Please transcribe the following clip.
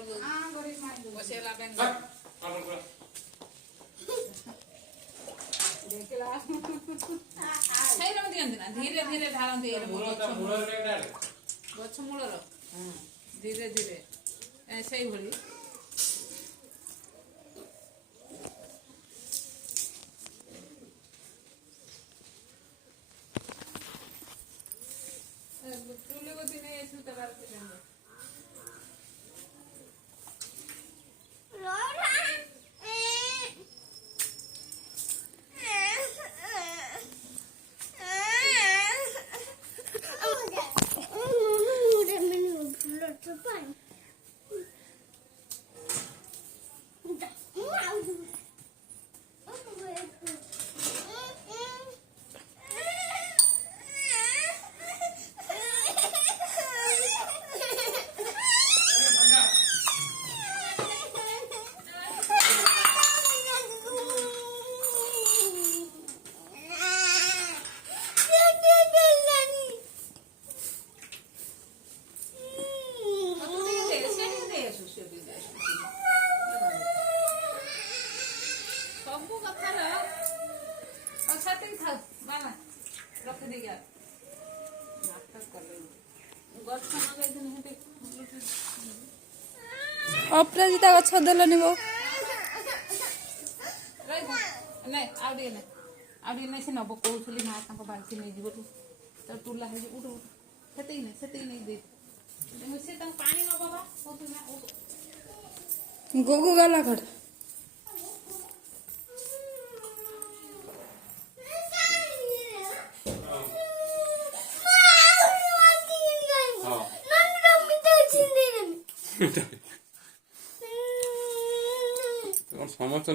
ବସେଇଲା ପାଇଁ ସେଇରମ ଦିଅନ୍ତି ନା ଧୀରେ ଧୀରେ ଢାଳନ୍ତି ଗଛ ମୂଳର ଧୀରେ ଧୀରେ ସେଇଭଳି ଚୁଲିବତୀ ନେଇ ଆସିବୁ ତା ବାରଟି ସବୁ କଥାର ଥାଉ ମାମା ରଖିଦେଇକି ନାଟକ କଲେ ଗଛ ଲଗେଇଥିଲି ଅପରାଜିତା ଗଛ ଦେଲନି ବୋଉ ନାଇଁ ଆଉ ଟିକେ ନାଇଁ ସେ ନବ କହୁଥିଲି ମା ତାଙ୍କ ବାଲ୍ଟି ନେଇଯିବ ତ ଟୁଲା ହେଇଯିବ ଉଠୁ ସେତିକି ନେଇ ଦେଇ ସେ ତାଙ୍କୁ ପାଣି ନବ ବା କହୁଥିଲି ନା ଗୁଗୁ ଗଲା କଟ ସମସ୍ତ